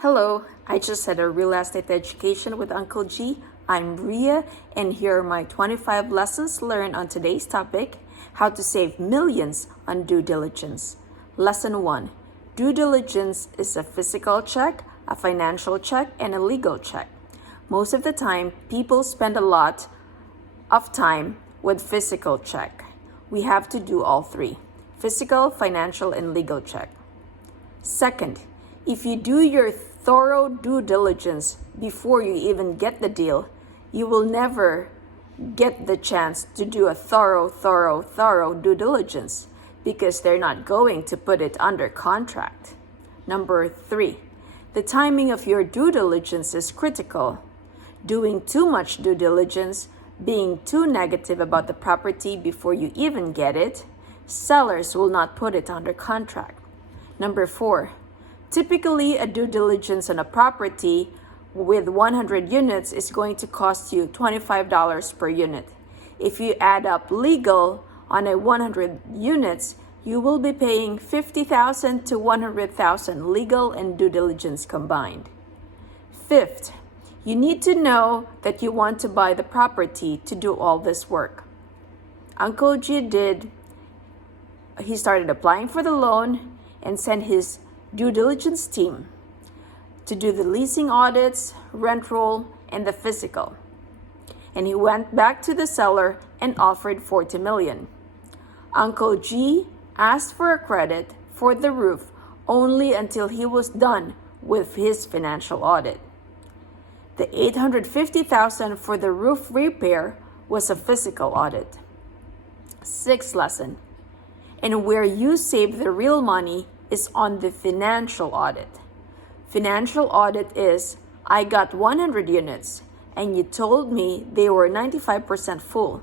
Hello, I just had a real estate education with Uncle G. I'm Ria, and here are my 25 lessons learned on today's topic, how to save millions on due diligence. Lesson 1. Due diligence is a physical check, a financial check, and a legal check. Most of the time, people spend a lot of time with physical check. We have to do all three: physical, financial, and legal check. Second, if you do your thorough due diligence before you even get the deal, you will never get the chance to do a thorough due diligence because they're not going to put it under contract. Number 3, the timing of your due diligence is critical. Doing too much due diligence, being too negative about the property before you even get it, sellers will not put it under contract. Number 4, typically a due diligence on a property with 100 units is going to cost you $25 per unit. If you add up legal on a 100 units, you will be paying $50,000 to $100,000 legal and due diligence combined. Fifth, you need to know that you want to buy the property to do all this work. Uncle G did. He started applying for the loan and sent his due diligence team to do the leasing audits, rent roll, and the physical. And he went back to the seller and offered $40 million. Uncle G asked for a credit for the roof only until he was done with his financial audit. The $850,000 for the roof repair was a physical audit. Sixth lesson, and where you save the real money is on the financial audit. Financial audit is, I got 100 units and you told me they were 95% full.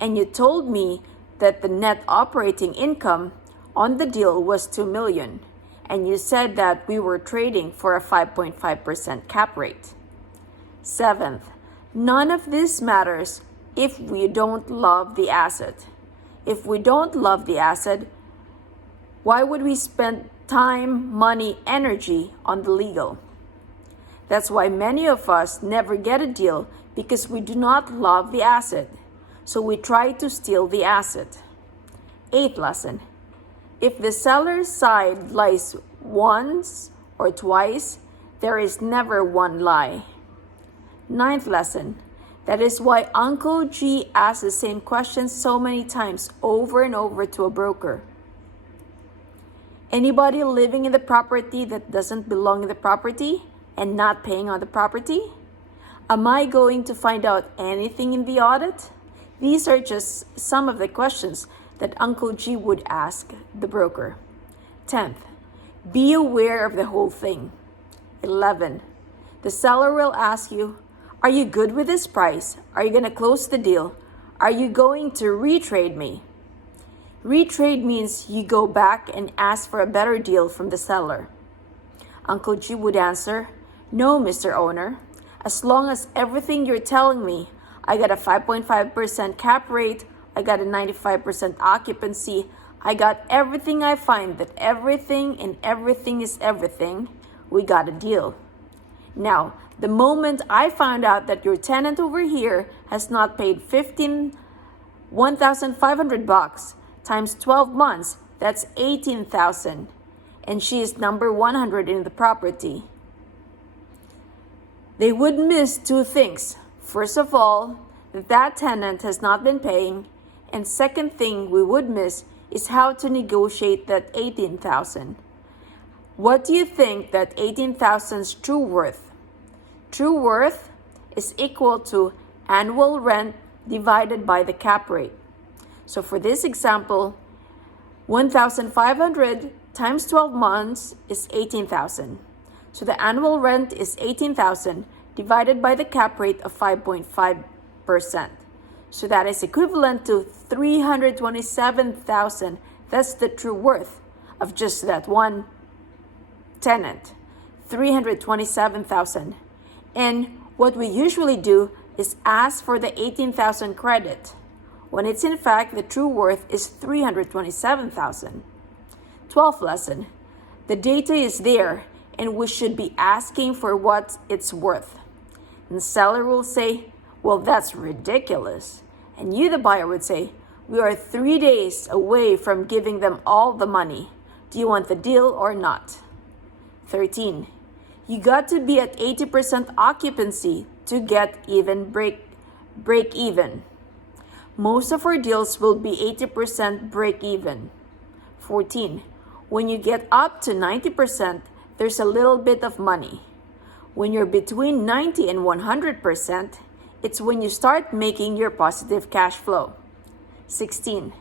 And you told me that the net operating income on the deal was $2 million. And you said that we were trading for a 5.5% cap rate. Seventh, none of this matters if we don't love the asset. If we don't love the asset, why would we spend time, money, energy on the legal? That's why many of us never get a deal because we do not love the asset. So we try to steal the asset. Eighth lesson, if the seller's side lies once or twice, there is never one lie. Ninth lesson, that is why Uncle G asks the same question so many times over and over to a broker. Anybody living in the property that doesn't belong in the property and not paying on the property? Am I going to find out anything in the audit? These are just some of the questions that Uncle G would ask the broker. 10th, be aware of the whole thing. 11, the seller will ask you, are you good with this price? Are you going to close the deal? Are you going to retrade me? Retrade means you go back and ask for a better deal from the seller. Uncle G would answer, no, Mr. Owner. As long as everything you're telling me, I got a 5.5% cap rate, I got a 95% occupancy, I got everything I find that everything and everything is everything, we got a deal. Now, the moment I found out that your tenant over here has not paid $1,500 times 12 months, that's $18,000, and she is number 100 in the property, they would miss two things. First of all, that tenant has not been paying, and second thing we would miss is how to negotiate that $18,000. What do you think that $18,000's true worth? True worth is equal to annual rent divided by the cap rate. So for this example, 1,500 times 12 months is 18,000. So the annual rent is 18,000 divided by the cap rate of 5.5%. So that is equivalent to 327,000. That's the true worth of just that one tenant, 327,000. And what we usually do is ask for the 18,000 credit, when it's in fact the true worth is 327,000. 12th lesson, the data is there and we should be asking for what it's worth. And the seller will say, well, that's ridiculous. And you, the buyer, would say, we are 3 days away from giving them all the money. Do you want the deal or not? 13. You got to be at 80% occupancy to get even break even. Most of our deals will be 80% break even. 14. When you get up to 90%, there's a little bit of money. When you're between 90 and 100%, it's when you start making your positive cash flow. 16.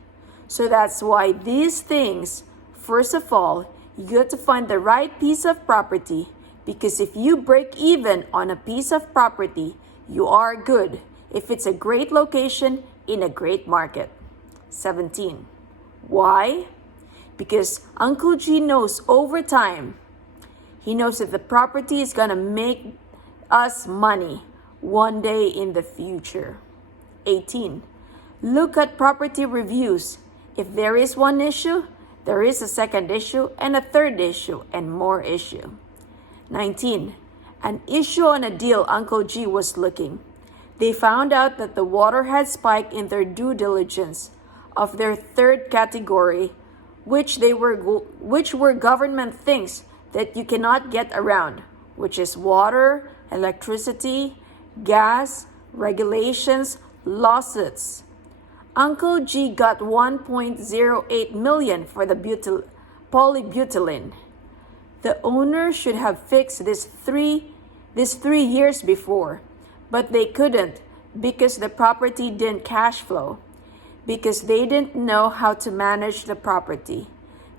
So that's why these things, first of all, you got to find the right piece of property, because if you break even on a piece of property, you are good if it's a great location in a great market. 17. Why? Because Uncle G knows over time, he knows that the property is going to make us money one day in the future. 18. Look at property reviews. If there is one issue, there is a second issue and a third issue and more issue. 19. An issue on a deal Uncle G was looking. They found out that the water had spiked in their due diligence of their third category, which were government things that you cannot get around, which is water, electricity, gas, regulations, lawsuits. Uncle G got 1.08 million for the polybutylene. The owner should have fixed this three years before, but they couldn't because the property didn't cash flow, because they didn't know how to manage the property.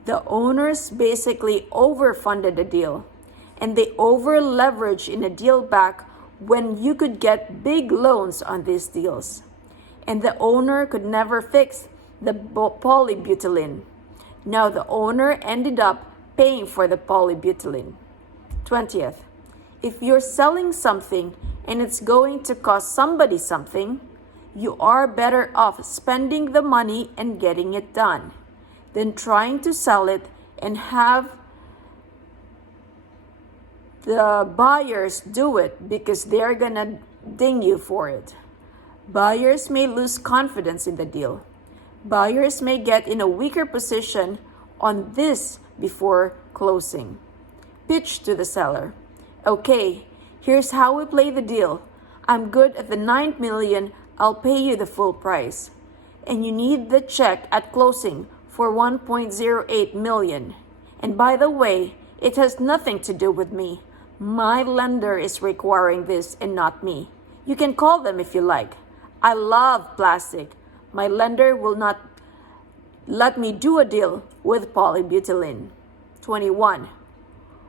The owners basically overfunded the deal, and they over-leveraged in a deal back when you could get big loans on these deals. And the owner could never fix the polybutylene. Now the owner ended up paying for the polybutylene. 20th, if you're selling something and it's going to cost somebody something, you are better off spending the money and getting it done than trying to sell it and have the buyers do it because they're gonna ding you for it. Buyers may lose confidence in the deal. Buyers may get in a weaker position on this before closing. Pitch to the seller. Okay, here's how we play the deal. I'm good at the 9 million. I'll pay you the full price. And you need the check at closing for 1.08 million. And by the way, it has nothing to do with me. My lender is requiring this and not me. You can call them if you like. I love plastic. My lender will not let me do a deal with polybutylene. 21.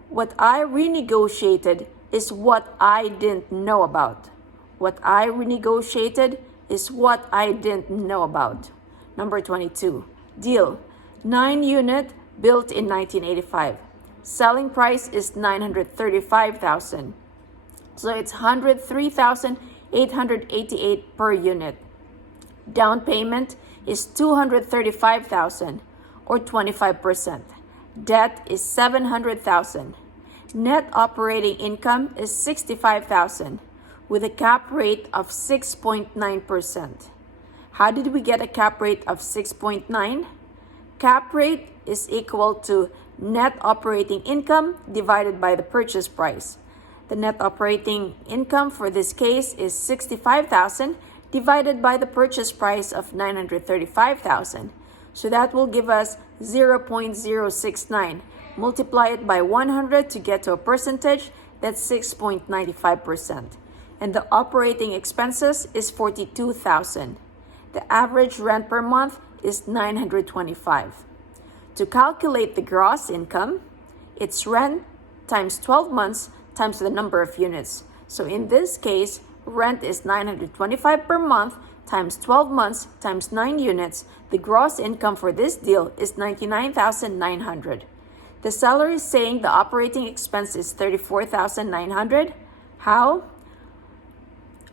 What I renegotiated is what I didn't know about. What I renegotiated is what I didn't know about. Number 22. Deal. 9 unit built in 1985. Selling price is $935,000. So it's $103,888 per unit. Down payment is $235,000 or 25%. Debt is $700,000. Net operating income is $65,000 with a cap rate of 6.9%. How did we get a cap rate of 6.9? Cap rate is equal to net operating income divided by the purchase price. The net operating income for this case is $65,000 divided by the purchase price of $935,000. So that will give us 0.069. Multiply it by 100 to get to a percentage. That's 6.95%. And the operating expenses is $42,000. The average rent per month is $925. To calculate the gross income, it's rent times 12 months times the number of units. So in this case, rent is $925 per month times 12 months times 9 units. The gross income for this deal is $99,900. The seller is saying the operating expense is $34,900. How?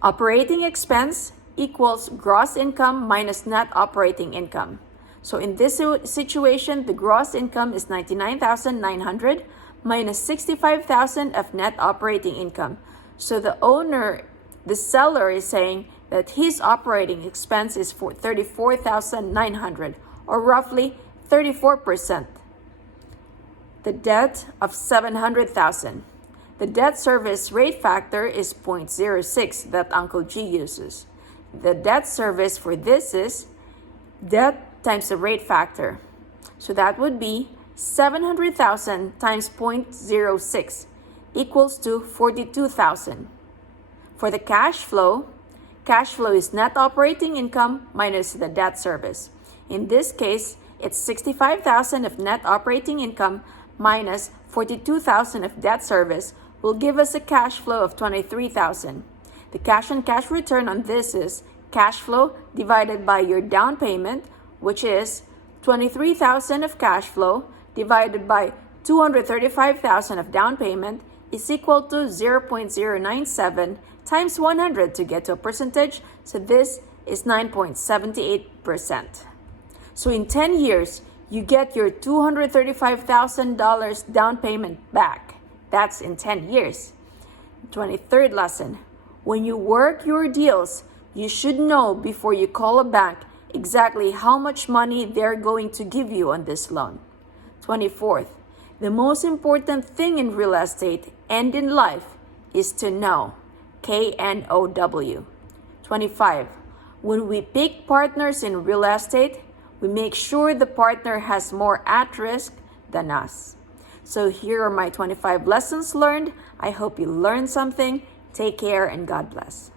Operating expense equals gross income minus net operating income. So in this situation, the gross income is $99,900 minus 65,000 of net operating income. So the seller is saying that his operating expense is for 34,900, or roughly 34%. The debt of 700,000. The debt service rate factor is 0.06 that Uncle G uses. The debt service for this is debt times the rate factor. So that would be 700,000 times 0.06 equals to 42,000. For the cash flow is net operating income minus the debt service. In this case, it's 65,000 of net operating income minus 42,000 of debt service will give us a cash flow of 23,000. The cash on cash return on this is cash flow divided by your down payment, which is 23,000 of cash flow divided by 235,000 of down payment is equal to 0.097 times 100 to get to a percentage. So this is 9.78%. So in 10 years, you get your $235,000 down payment back. That's in 10 years. 23rd lesson. When you work your deals, you should know before you call a bank exactly how much money they're going to give you on this loan. 24th. The most important thing in real estate and in life is to know. KNOW. 25. When we pick partners in real estate, we make sure the partner has more at risk than us. So here are my 25 lessons learned. I hope you learned something. Take care and God bless.